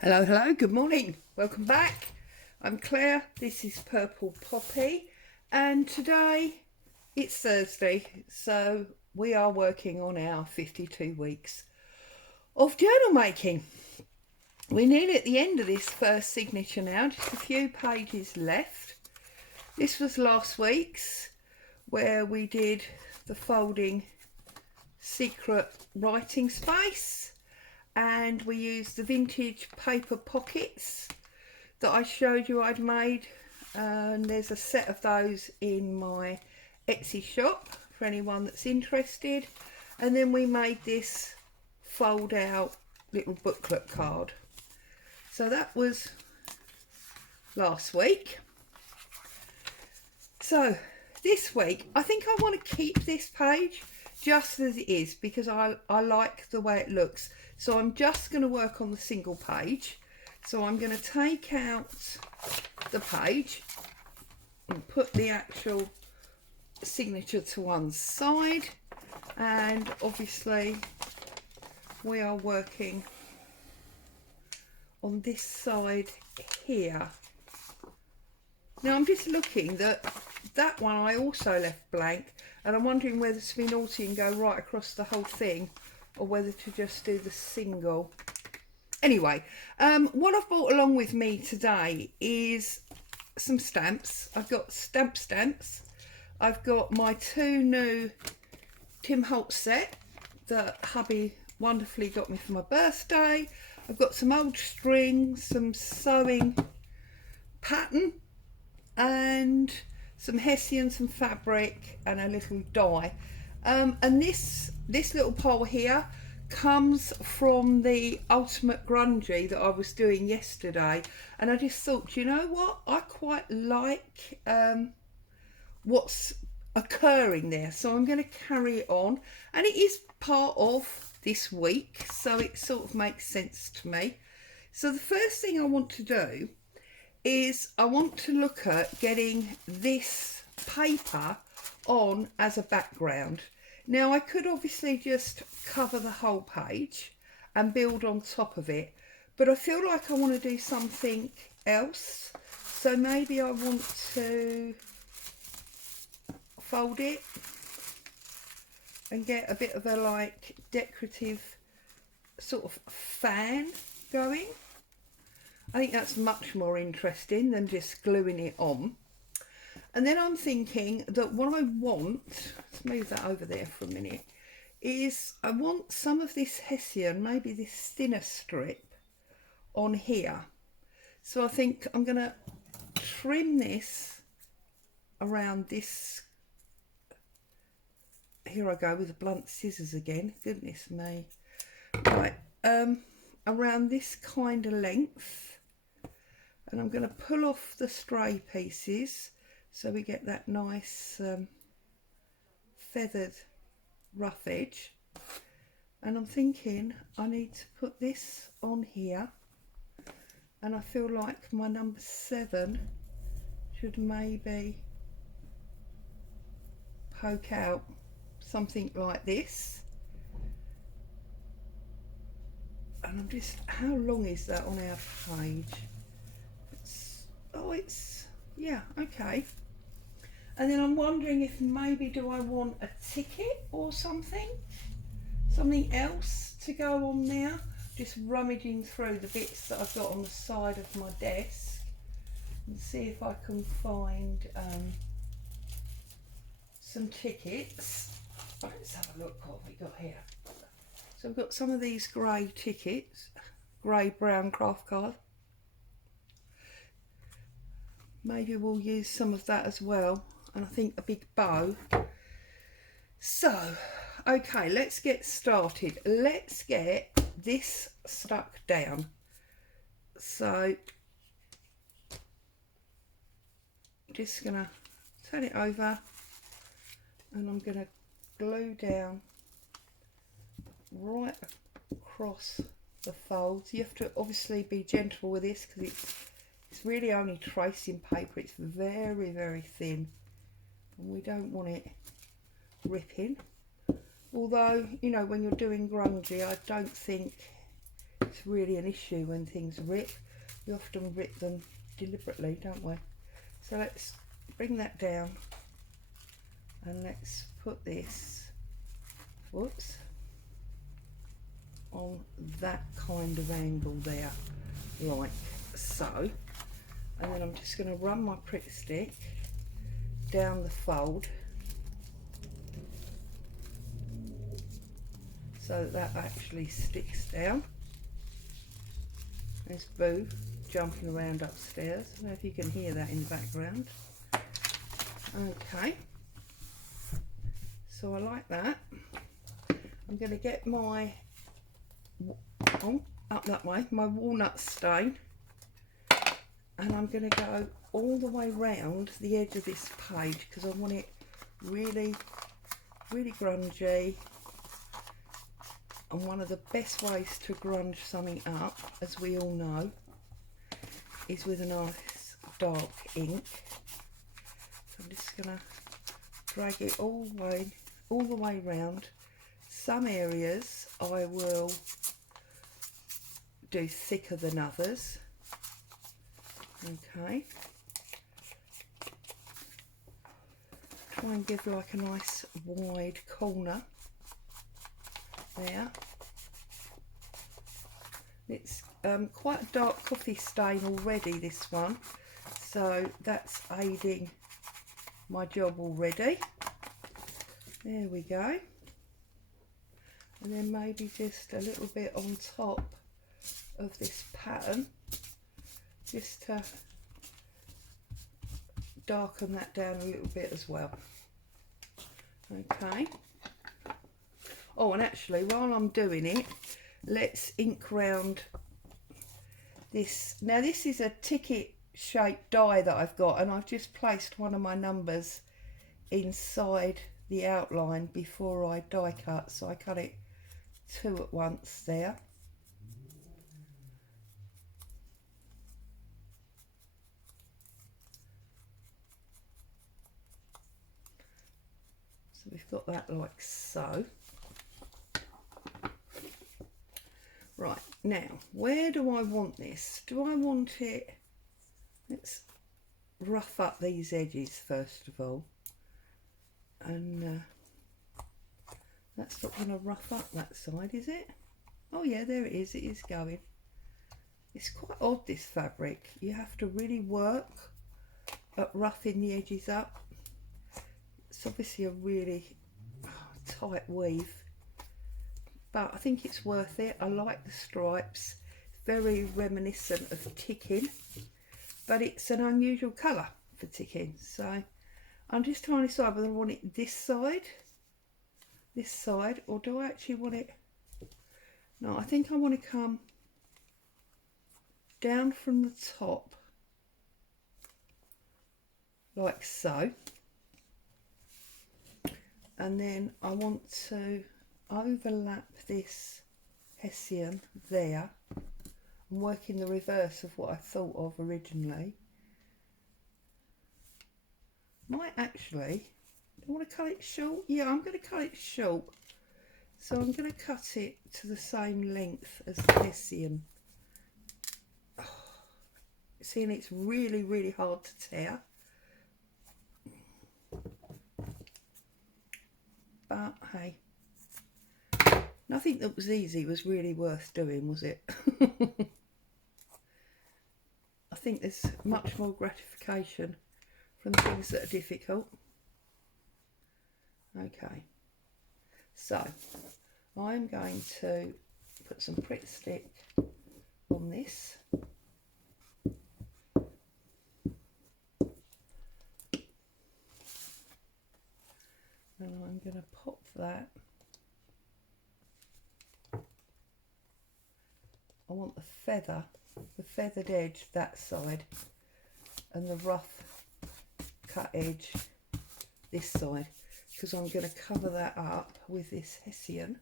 Hello, hello, good morning. Welcome back. I'm Claire, this is Purple Poppy, and today it's Thursday, so we are working on our 52 weeks of journal making. We're nearly at the end of this first signature now, just a few pages left. This was last week's, where we did the folding secret writing space. And we used the vintage paper pockets that I showed you I'd made, and there's a set of those in my Etsy shop for anyone that's interested. And then we made this fold out little booklet card. So that was last week. So this week I think I want to keep this page just as it is because I like the way it looks. So I'm just going to work on the single page. So I'm going to take out the page and put the actual signature to one side. And obviously we are working on this side here. Now I'm just looking that one I also left blank, and I'm wondering whether to be naughty and go right across the whole thing, or whether to just do the single. Anyway, what I've brought along with me today is some stamps. I've got stamps. I've got my two new Tim Holtz set that hubby wonderfully got me for my birthday. I've got some old string, some sewing pattern, and some hessian, some fabric, and a little die. And this little pole here comes from the ultimate grunge that I was doing yesterday, and I just thought, you know what, I quite like what's occurring there, so I'm going to carry it on, and it is part of this week, so it sort of makes sense to me. So the first thing I want to do is I want to look at getting this paper on as a background. Now I could obviously just cover the whole page and build on top of it, but I feel like I want to do something else. So maybe I want to fold it and get a bit of a like decorative sort of fan going. I think that's much more interesting than just gluing it on. And then I'm thinking that what I want, let's move that over there for a minute, is I want some of this hessian, maybe this thinner strip on here. So I think I'm going to trim this around this. Here I go with the blunt scissors again, goodness me. Right, around this kind of length. And I'm going to pull off the stray pieces so we get that nice feathered rough edge. And I'm thinking I need to put this on here, and I feel like my number 7 should maybe poke out something like this. And I'm just, how long is that on our page? It's yeah, okay. And then I'm wondering if maybe do I want a ticket or something else to go on there. Just rummaging through the bits that I've got on the side of my desk and see if I can find some tickets. Let's have a look what we got here. So I've got some of these grey tickets, grey brown craft card. Maybe we'll use some of that as well, and I think a big bow. So, okay, let's get started. Let's get this stuck down. So, I'm just gonna turn it over, and I'm gonna glue down right across the folds. You have to obviously be gentle with this because it's really only tracing paper. It's very, very thin, and we don't want it ripping. Although, you know, when you're doing grungy, I don't think it's that's really an issue when things rip. We often rip them deliberately, don't we? So let's bring that down and let's put this, whoops, on that kind of angle there, like so. And then I'm just going to run my Pritt stick down the fold so that that actually sticks down. There's Boo jumping around upstairs. I don't know if you can hear that in the background. Okay, so I like that. I'm going to get my, up that way, my walnut stain, and I'm going to go all the way round the edge of this page because I want it really, really grungy. And one of the best ways to grunge something up, as we all know, is with a nice dark ink. So I'm just going to drag it all the way round. Some areas I will do thicker than others. Okay. Try and give like a nice wide corner there. It's quite a dark coffee stain already, this one, so that's aiding my job already. There we go. And then maybe just a little bit on top of this pattern, just to darken that down a little bit as well. Okay. Oh, and actually, while I'm doing it, let's ink round this. Now, this is a ticket shaped die that I've got, and I've just placed one of my numbers inside the outline before I die cut, so I cut it 2 at once there. So we've got that like so. Right, now, where do I want this? Do I want it, let's rough up these edges first of all. And that's not going to rough up that side, is it? Oh yeah, there it is going. It's quite odd, this fabric. You have to really work at roughing the edges up. It's obviously a really tight weave, but I think it's worth it. I like the stripes, very reminiscent of ticking, but it's an unusual colour for ticking. So I'm just trying to decide whether I want it this side, or do I actually want it, no, I think I want to come down from the top, like so. And then I want to overlap this Hessian there. I'm working the reverse of what I thought of originally. Might actually, do I want to cut it short? Yeah, I'm going to cut it short. So I'm going to cut it to the same length as the Hessian. Oh, see, and it's really, really hard to tear. But hey, nothing that was easy was really worth doing, was it? I think there's much more gratification from things that are difficult. Okay, so I'm going to put some Pritt stick on this. And I'm going to pop that. I want the feathered edge that side, and the rough cut edge this side, because I'm going to cover that up with this Hessian.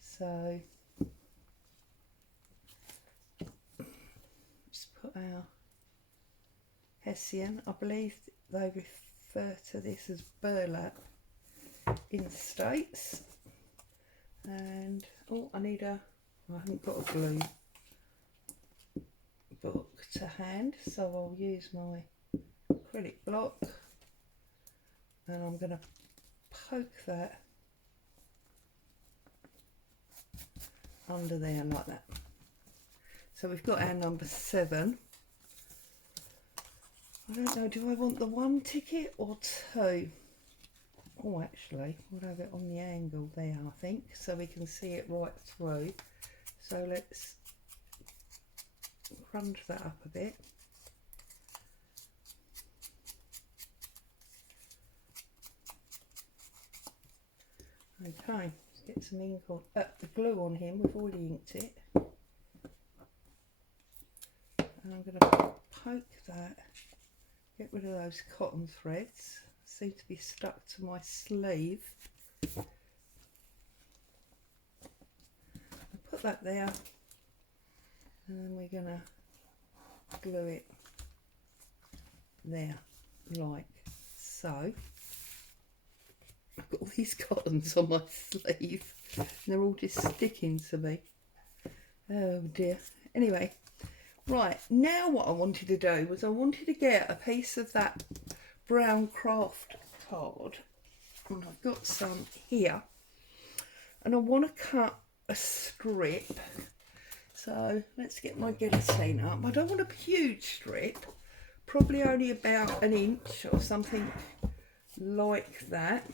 So let's put our Hessian. I believe they refer to this as burlap in the States. And oh, I haven't got a glue. to hand, so I'll use my acrylic block and I'm going to poke that under there like that. So we've got our number 7. I don't know, do I want the 1 ticket or 2? Oh, actually, we'll have it on the angle there, I think, so we can see it right through. So let's grunge that up a bit. Okay, let's get some ink on, the glue on him. We've already inked it. And I'm going to poke that, get rid of those cotton threads. Seem to be stuck to my sleeve. I'll put that there, and then we're going to glue it there, like so. I've got all these cottons on my sleeve and they're all just sticking to me. Oh dear. Anyway, right, now what I wanted to do was I wanted to get a piece of that brown craft card, and I've got some here, and I want to cut a strip. So let's get my guillotine up. I don't want a huge strip, probably only about 1 inch or something like that.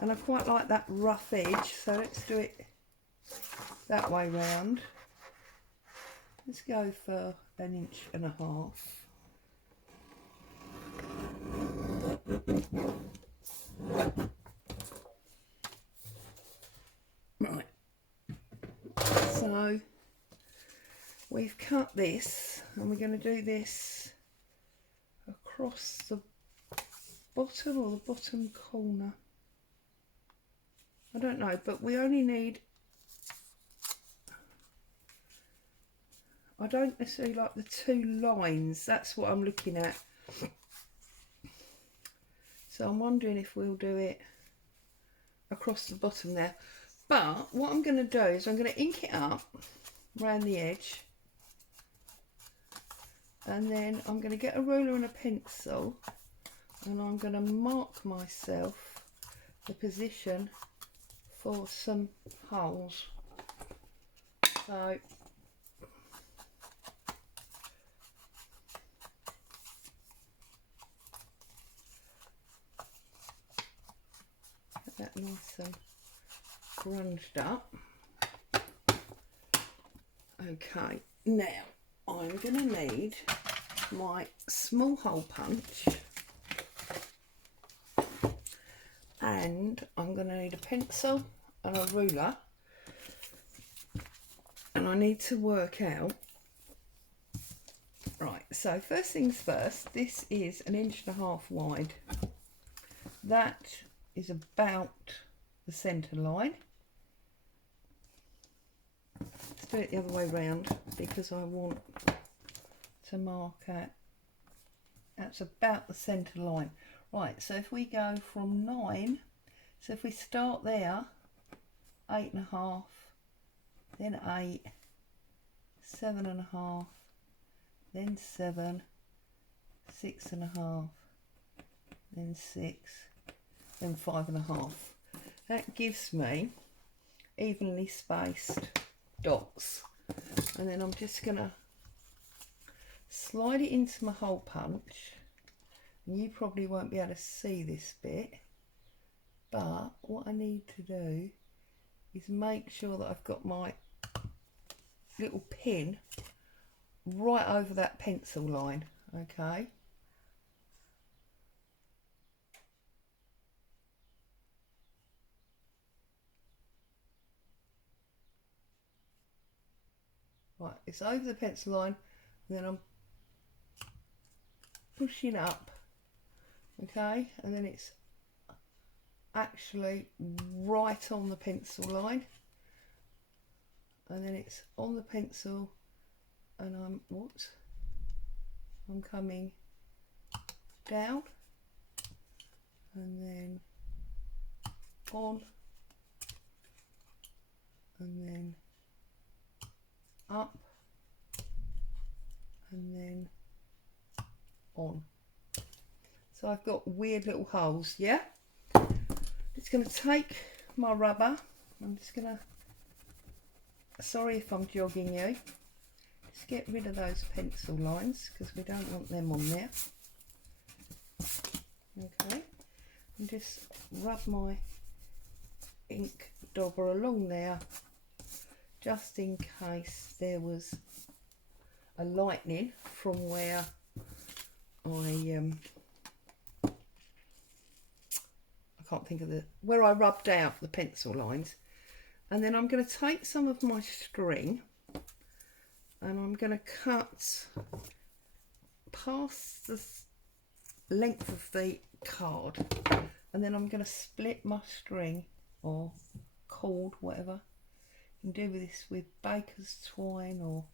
And I quite like that rough edge, so let's do it that way round. Let's go for 1.5 inches. Right, so we've cut this and we're going to do this across the bottom or the bottom corner. I don't know, but we only need, I don't necessarily like the 2 lines, that's what I'm looking at. So I'm wondering if we'll do it across the bottom there. But what I'm going to do is I'm going to ink it up around the edge, and then I'm going to get a ruler and a pencil, and I'm going to mark myself the position for some holes. So get that nice and grunged up. Okay, now I'm going to need my small hole punch, and I'm going to need a pencil and a ruler, and I need to work out, right, so first things first, this is 1.5 inches wide. That is about the centre line. Let's do it the other way round because I want to mark at, that's about the centre line. Right, so if we go from 9, so if we start there, 8.5, then 8, 7.5, then 7, 6.5, then 6, then 5.5. That gives me evenly spaced dots, and then I'm just going to slide it into my hole punch. You probably won't be able to see this bit, but what I need to do is make sure that I've got my little pin right over that pencil line, okay? Right, it's over the pencil line, and then I'm pushing up, okay, and then it's actually right on the pencil line, and then it's on the pencil, and I'm coming down, and then on, and then up, and then on. So I've got weird little holes, yeah? Just going to take my rubber. I'm just going to, sorry if I'm jogging you. Just get rid of those pencil lines because we don't want them on there. Okay, and just rub my ink dauber along there just in case there was a lightning from where I can't think of where I rubbed out the pencil lines. And then I'm going to take some of my string and I'm going to cut past the length of the card, and then I'm going to split my string or cord, whatever. You can do with this with baker's twine or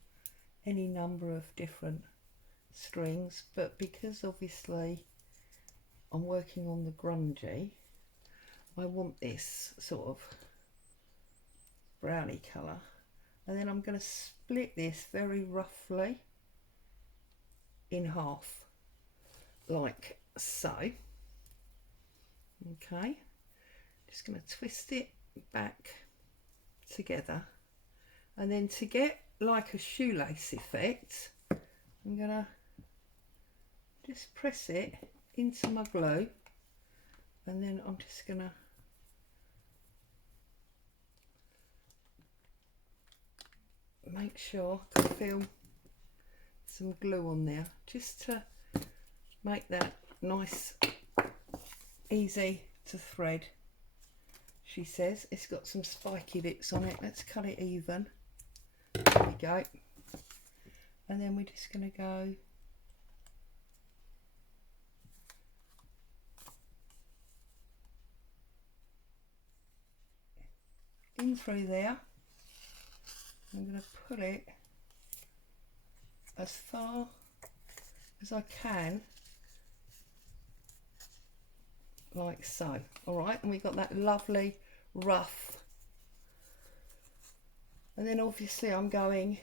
any number of different strings, but because obviously I'm working on the grungy, I want this sort of brownie colour, and then I'm going to split this very roughly in half like so. Okay, just going to twist it back together, and then to get like a shoelace effect, I'm going to just press it into my glue, and then I'm just going to make sure I can feel some glue on there just to make that nice, easy to thread. She says it's got some spiky bits on it. Let's cut it even. There we go. And then we're just going to go in through there. I'm going to pull it as far as I can, like so. All right, and we've got that lovely rough, and then obviously I'm going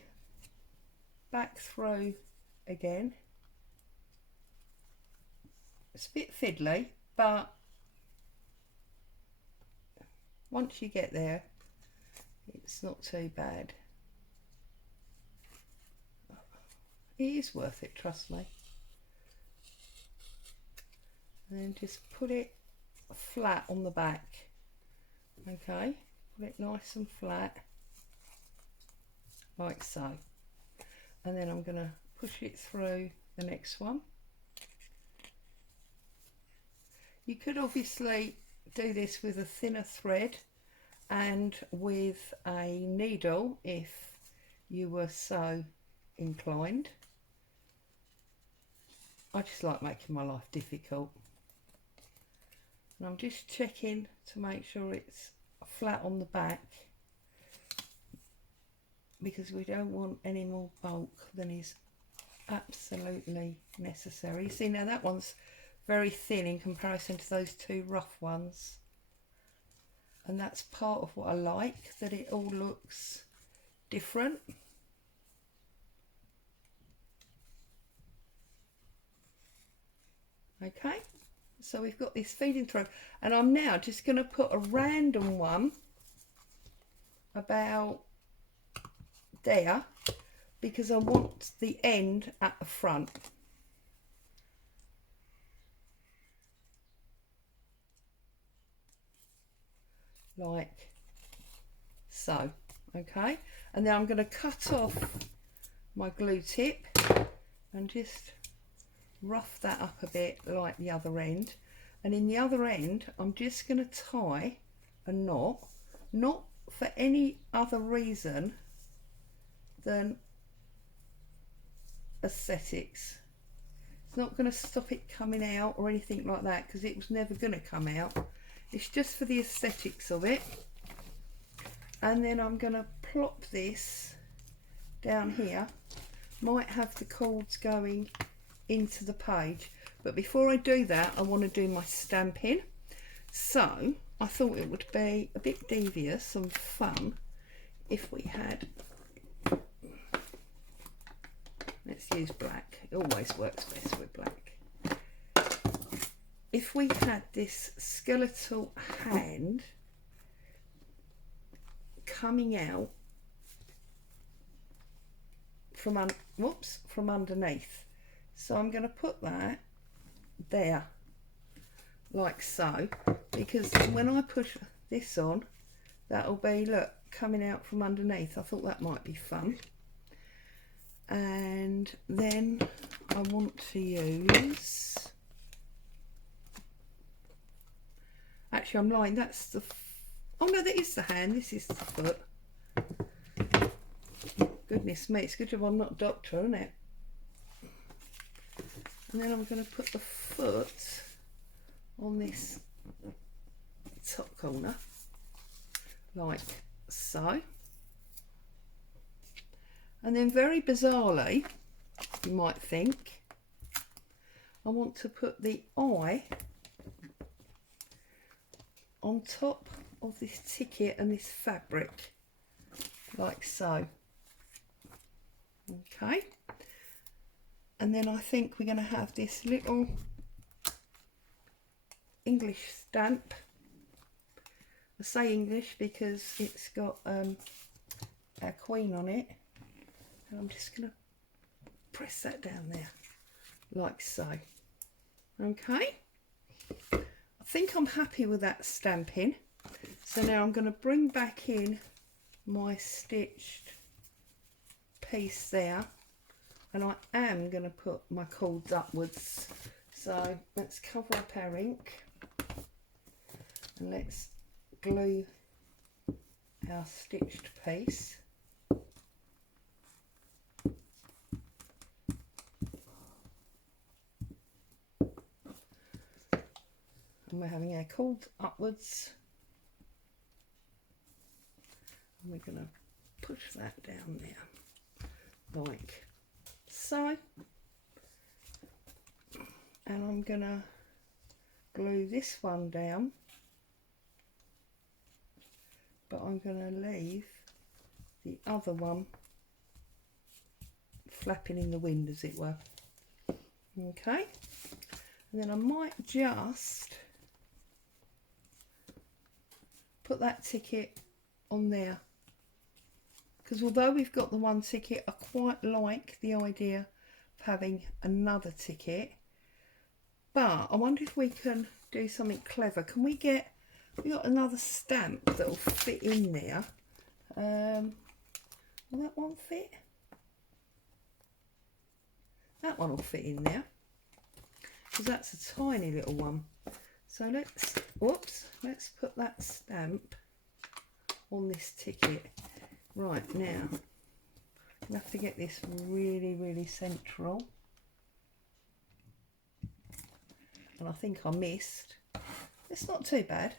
back through again. It's a bit fiddly, but once you get there it's not too bad. It is worth it, trust me. And then just put it flat on the back. Okay, put it nice and flat like so, and then I'm going to push it through the next one. You could obviously do this with a thinner thread and with a needle if you were so inclined. I just like making my life difficult. And I'm just checking to make sure it's flat on the back, because we don't want any more bulk than is absolutely necessary. See, now that one's very thin in comparison to those two rough ones, and that's part of what I like, that it all looks different. Okay, so we've got this feeding through, and I'm now just going to put a random one about there, because I want the end at the front. Like so. Okay, and then I'm going to cut off my glue tip and just rough that up a bit like the other end, and in the other end I'm just going to tie a knot, not for any other reason than aesthetics. It's not going to stop it coming out or anything like that, because it was never going to come out. It's just for the aesthetics of it. And then I'm going to plop this down here. Might have the cords going into the page, but before I do that I want to do my stamping. So I thought it would be a bit devious and fun if we had, let's let's use black. It always works best with black. If we had this skeletal hand coming out from underneath, so I'm going to put that there like so, because when I push this on, that'll be, look, coming out from underneath. I thought that might be fun. And then I want to use, actually I'm lying, that's the, oh no, that is the hand, this is the foot. Goodness me, it's a good job I'm not a doctor, isn't it? And then I'm going to put the foot on this top corner, like so. And then very bizarrely, you might think, I want to put the eye on top of this ticket and this fabric, like so. Okay. And then I think we're going to have this little English stamp. I say English because it's got our Queen on it. And I'm just going to press that down there, like so. Okay. I think I'm happy with that stamping. So now I'm going to bring back in my stitched piece there. And I am going to put my cords upwards. So let's cover up our ink. And let's glue our stitched piece. And we're having our cords upwards. And we're going to push that down there, like so. And I'm going to glue this one down, but I'm going to leave the other one flapping in the wind, as it were. Okay, and then I might just put that ticket on there, because although we've got the one ticket, I quite like the idea of having another ticket. But I wonder if we can do something clever. Can we get, we got another stamp that will fit in there. Will that one fit? That one will fit in there, because that's a tiny little one. So let's, whoops, let's put that stamp on this ticket. Right, now I have to get this really, really central. And I think I missed. It's not too bad.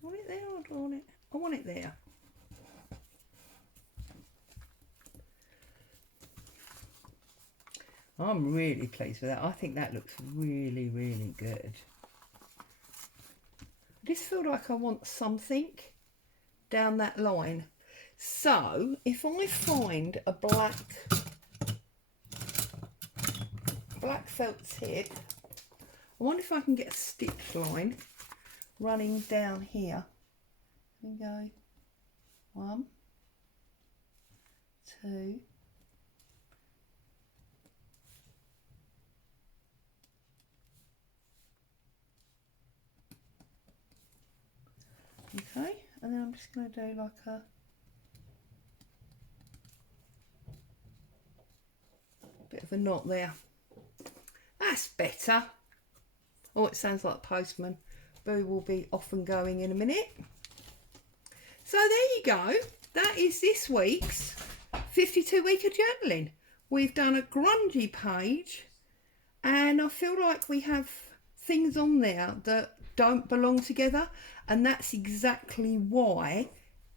Do I want it there or do I want it? I want it there. I'm really pleased with that. I think that looks really, really good. I just feel like I want something down that line. So if I find a black felt tip, I wonder if I can get a stitch line running down here. Here we go. 1, 2. Okay, and then I'm just going to do like a bit of a knot there. That's better. Oh, it sounds like postman. Boo will be off and going in a minute. So there you go. That is this week's 52 week of journaling. We've done a grungy page, and I feel like we have things on there that don't belong together, and that's exactly why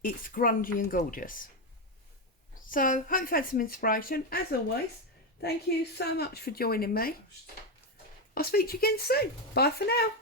it's grungy and gorgeous. So hope you've had some inspiration. As always, thank you so much for joining me. I'll speak to you again soon. Bye for now.